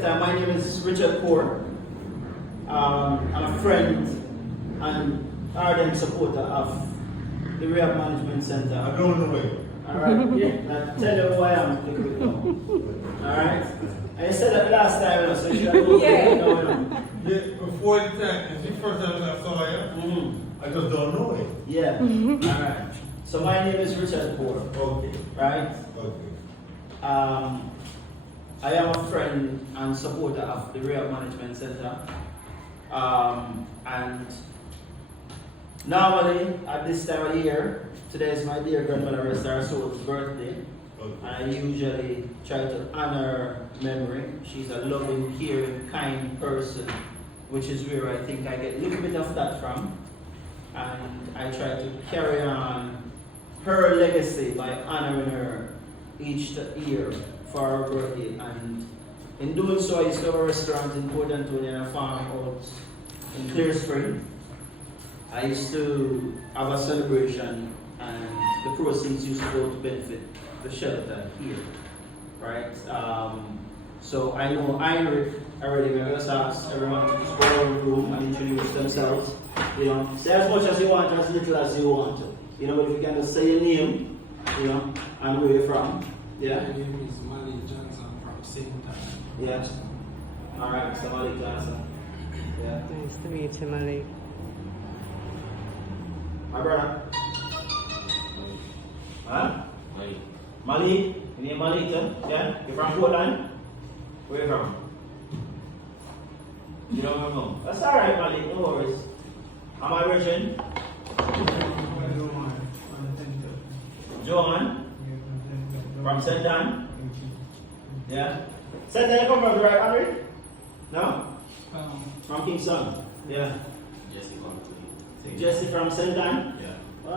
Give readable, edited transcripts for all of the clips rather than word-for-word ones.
time, my name is Richard Poor. I'm a friend and ardent supporter of the Rehab Management Center. I don't know it. Alright, yeah. Now tell you who I am a little bit now. Alright? I said that last time, so you should know Yeah, before the time, it's the first time I saw you. I just don't know it. Yeah. Alright. So my name is Richard Poor. Okay. Right? Okay. I am a friend and supporter of the Rehab Management Center. And normally at this time of the year, today is my dear grandmother rest her soul's birthday. Okay. And I usually try to honor her memory. She's a loving, caring, kind person, which is where I think I get a little bit of that from. And I try to carry on her legacy by honoring her each year for her birthday. And in doing so, I used to have a restaurant in Port Antonio and a farm out in Clear Spring. I used to have a celebration, and the proceeds used to go to benefit the shelter here, right? So I know Heinrich already. I just ask everyone to just go around the room and introduce themselves. You know, say as much as you want, as little as you want to. You know, but if you can just say your name, you know, and where you're from. Yeah. My name is Malik Johnson from St. Anne. Yeah. All right, so Malik Johnson. Yeah. Nice to meet you, Malik. My brother. Huh? Malik. You name Malik, yeah? You from Portland? Where you from? You don't know? That's alright, Malik, no worries. Am I virgin? Johan? From St. Anne? Yeah? St. Anne, you come from the right country? No? From Kingston? Yeah. Jesse from St. Anne? Yeah. A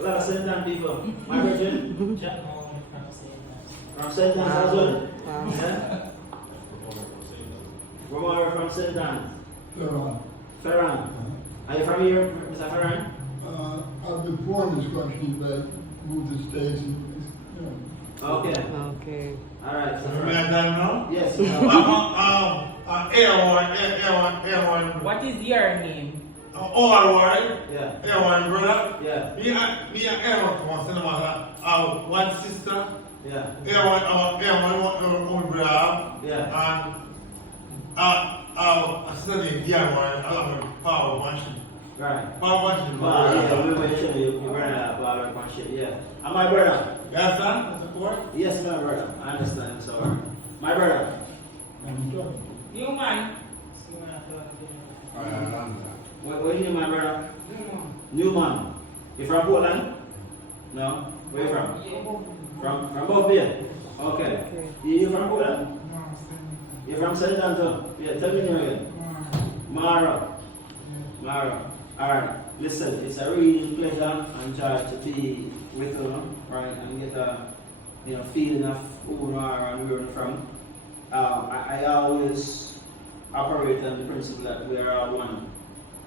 lot of St. Anne people. My virgin? From St. Anne as well? Wow. Yeah? Romero from St. Anne? Ferran. Are you from here, Mr. Ferran? I've been born in Scotland, but moved to States and, you know. Okay. Okay. Alright. So we are done now? Yes. Airborne. What is your name? All right. Yeah. Airborne, brother. Yeah. Me and Airborne from cinema. One sister. Yeah. Airborne, one brother. Yeah. And I studied Airborne along with Power Machine. Right. Power Machine. Wow, yeah, we mentioned you brother about our shit, yeah. And my brother. Yes, sir? Support? Yes, my brother. I understand, so my brother. You man. What do you mean, my brother? Newman. You from Portland? No? Where you from? From both here? Okay. You from Portland? You from St. Antonio? Yeah, tell me your name. Mara. Mara. Alright. Listen, it's a real pleasure and joy to be with you, right? And get a feeling of who you are and where you're from. I always operate on the principle that we are all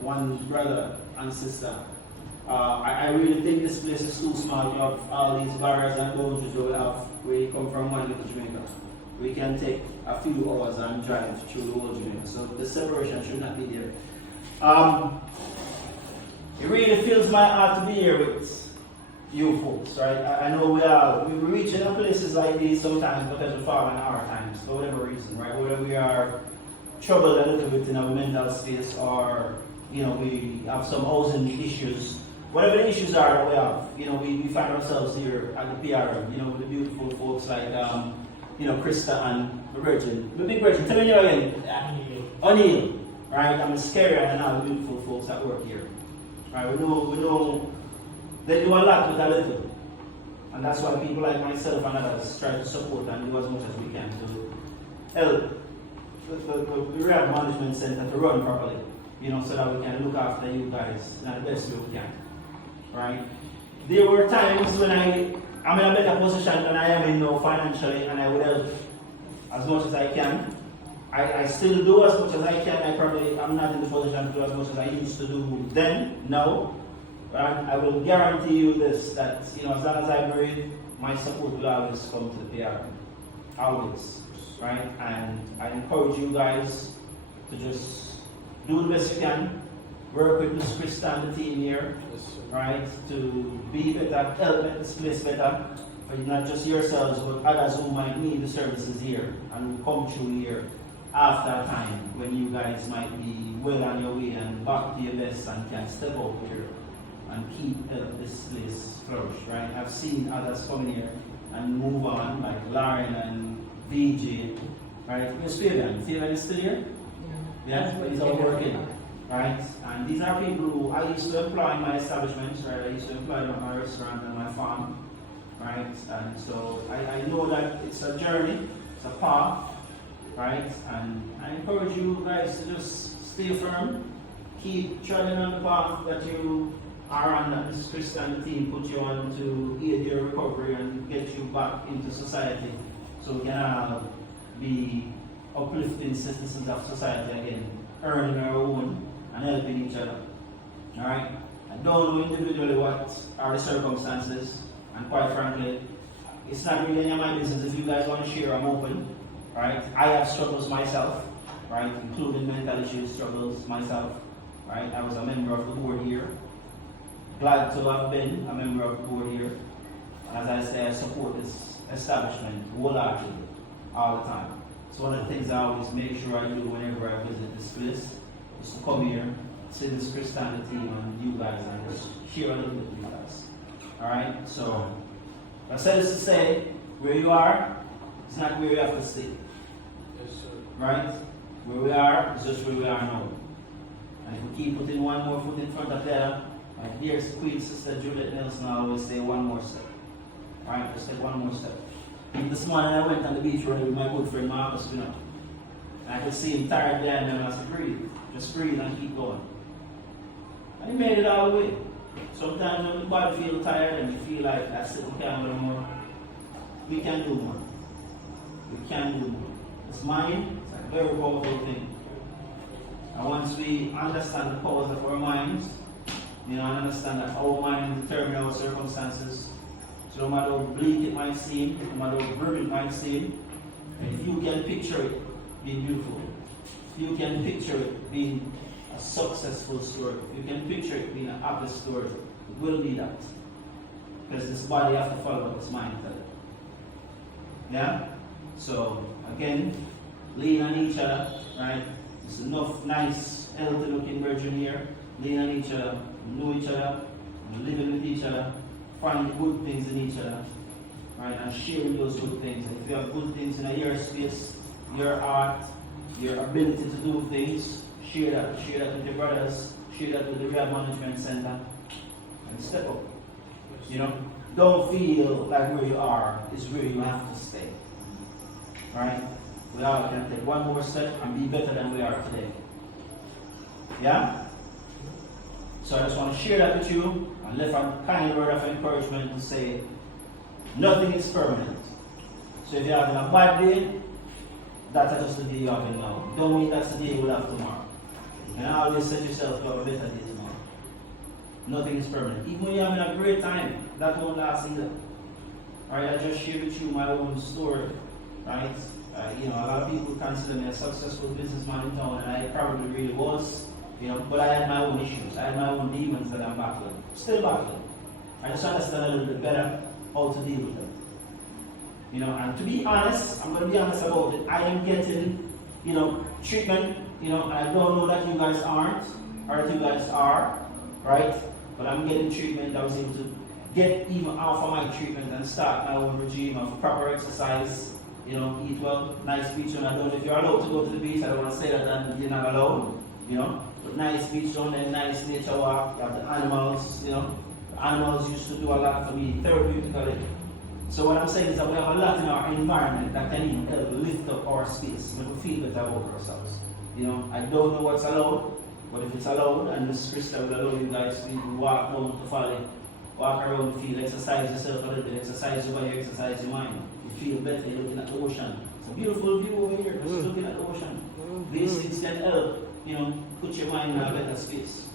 one brother and sister. I really think this place is too small to have all these barriers and boundaries we have. We come from one little Jamaica. We can take a few hours and drive through the whole Jamaica. So the separation should not be there. It really fills my heart to be here with you folks, right? I know we reach in places like these sometimes because of far in our times, for whatever reason, right? Whether we are troubled a little bit in our mental space or, we have some housing issues, whatever the issues are that we have, we find ourselves here at the PRM, with the beautiful folks like, Krista and the Virgin. The big Virgin, tell me your name again. O'Neill, right? I'm scary and all the beautiful folks that work here. Right? We know they do a lot with a little. And that's why people like myself and others try to support and do as much as we can to help the Rehab Management Center to run properly, so that we can look after you guys in the best way we can. Right? There were times when I'm in a better position than I am in now financially, and I would help as much as I can. I still do as much as I can. I'm not in the position to do as much as I used to do then, now. And I will guarantee you this, that as long as I breathe, my support will always come to the PR. always, right? And I encourage you guys to just do the best you can, work with Miss Krista and the team here, Yes, sir. right? To be better, help make this place better, for not just yourselves, but others who might need the services here and will come through here after a time when you guys might be well on your way and back to your best and can step out here and keep this place flourish, right? I've seen others come here and move on, like Lauren and VJ, right? Where's Fabian? Fabian is still here? Yeah, but he's all working, right? And these are people who I used to employ in my establishments, right? I used to employ them at my restaurant and my farm, right? And so I know that it's a journey, it's a path, right? And I encourage you guys to just stay firm, keep treading on the path that you are on, that Mrs. Krista and the team put you on to aid your recovery and get you back into society so we can all be uplifting citizens of society again, earning our own and helping each other. Alright? I don't know individually what are the circumstances, and quite frankly, it's not really any of my business. If you guys want to share, I'm open. Right? I have struggles myself, right? Including mental issues, struggles myself. Right? I was a member of the board here. Glad to have been a member of the board here. As I say, I support this establishment wholeheartedly all the time. It's one of the things I always make sure I do whenever I visit this place, is to come here, see this Christianity team and you guys, and just share a little bit with you guys. Alright? So, I said this to say, where you are, it's not where you have to stay. Yes, sir. Right? Where we are is just where we are now. And if we keep putting one more foot in front of the other, like dear Queen Sister Juliet Nelson always say, one more step. Right? Just take one more step. Even this morning I went on the beach running with my good friend Marcus, you know. And I could see him tired there, and then I said, breathe. Just breathe and keep going. And he made it all the way. Sometimes when the body feels tired and you feel like that's it, we can't do more. We can do more. We can do more. This mind is a very powerful thing. And once we understand the powers of our minds, you know, and understand that our mind determines our circumstances, so no matter how bleak it might seem, no matter how grim it might seem, and if you can picture it being beautiful, if you can picture it being a successful story, if you can picture it being a happy story, it will be that. Because this body has to follow what this mind tells it. Yeah? So, again, lean on each other, right? There's enough nice, healthy looking virgin here. Lean on each other, know each other, living with each other, find good things in each other, right? And sharing those good things. And if you have good things in your space, your art, your ability to do things, share that. Share that with your brothers, share that with the Rehab Management Center, and step up. You know? Don't feel like where you are is where you have to stay. Right? We all can take one more step and be better than we are today. Yeah? So I just want to share that with you and lift a kind word of encouragement to say nothing is permanent. So if you're having a bad day, that's just the day you're having now. Don't mean that's the day you'll have tomorrow. And always set yourself to have a better day tomorrow. Nothing is permanent. Even when you're having a great time, that won't last either. Alright, I just shared with you my own story. Right? You know, a lot of people consider me a successful businessman in town, and I probably really was. You know, but I had my own issues. I had my own demons that I'm battling. Still battling. I just understand a little bit better how to deal with them. You know, and to be honest, I'm going to be honest about it. I am getting, you know, treatment. You know, I don't know that you guys aren't, or that you guys are, right? But I'm getting treatment. I was able to get even off of my treatment and start my own regime of proper exercise. You know, eat well, nice beach. And I don't know if you're allowed to go to the beach. I don't want to say that you're not allowed. You know, but nice beach down there, nice nature walk. You have the animals. You know, the animals used to do a lot for me therapeutically. So what I'm saying is that we have a lot in our environment that can even help lift up our space, make we feel better about ourselves. You know, I don't know what's allowed, but if it's allowed, and Miss Krista will allow you guys to walk down to Folly, walk around the field, exercise yourself a little bit, exercise your body, exercise your mind. You feel better, you're looking at the ocean. It's a beautiful view over here, just looking at the ocean. These things can help, you know, put your mind in a better space.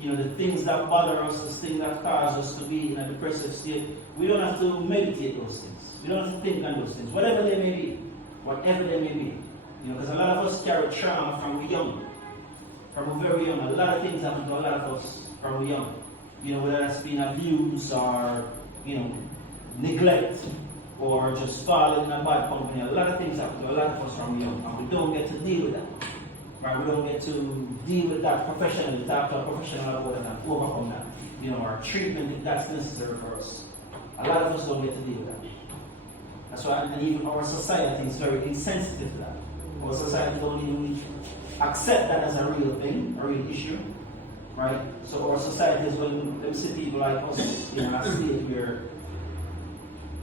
the things that bother us, the things that cause us to be in a depressive state, we don't have to meditate those things. We don't have to think on those things, whatever they may be. Whatever they may be. Because a lot of us carry trauma from we young. From very young. A lot of things happen to a lot of us from we young. Whether that's been abuse or, neglect or just falling in a bad company. A lot of things happen to a lot of us from young. And we don't get to deal with that. Right? We don't get to deal with that professionally, talk to a professional about it and overcome that. Our treatment, if that's necessary for us. A lot of us don't get to deal with that. That's why, and even our society is very insensitive to that. Our society don't even accept that as a real thing, a real issue. Right? So our society is when them see people like us in a state where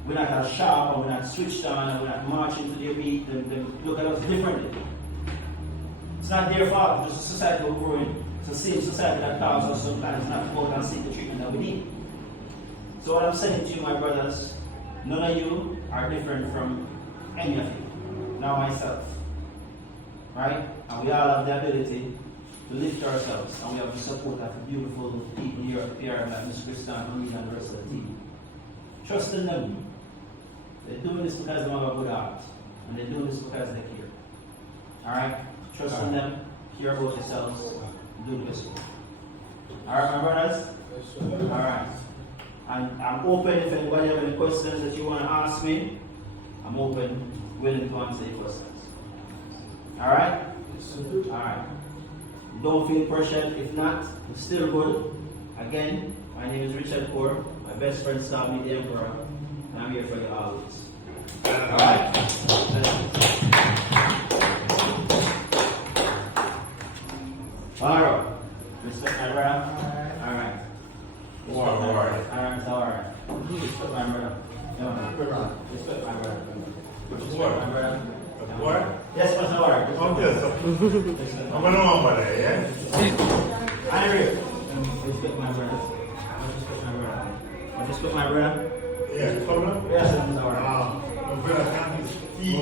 we're not as sharp or we're not switched on and we're not marching to their beat, they look at us differently. It's not their fault, it's just a society we're growing. It's the same society that causes us sometimes not to go out and seek the treatment that we need. So what I'm saying to you, my brothers, none of you are different from any of you. Now myself. Right? And we all have the ability to lift ourselves, and we have the support of beautiful people here at PR like Ms. Christian, Marie, and the rest of the team. Trust in them. They're doing this because they have a good heart, and they're doing this because they care. Alright? Trust in them, care about yourselves, do the best. Alright, my brothers? Alright. And I'm open if anybody have any questions that you want to ask me. I'm open, willing to answer your questions. Alright? Alright. Don't feel pressured. If not, it's still good. Again, my name is Richard Kaur. My best friend saw me the Emperor. And I'm here for you always. Alright? Alright. Respect my brother? Alright. Alright, it's alright. Respect my brother. Respect my brother. Respect my brother. What? Yes, Pastor Warren. Okay, so I'm going over there, yeah? I'm real. Respect my brother. Respect my brother. Respect my brother. Yeah, come on. Yes, Pastor Warren. My brother can't see.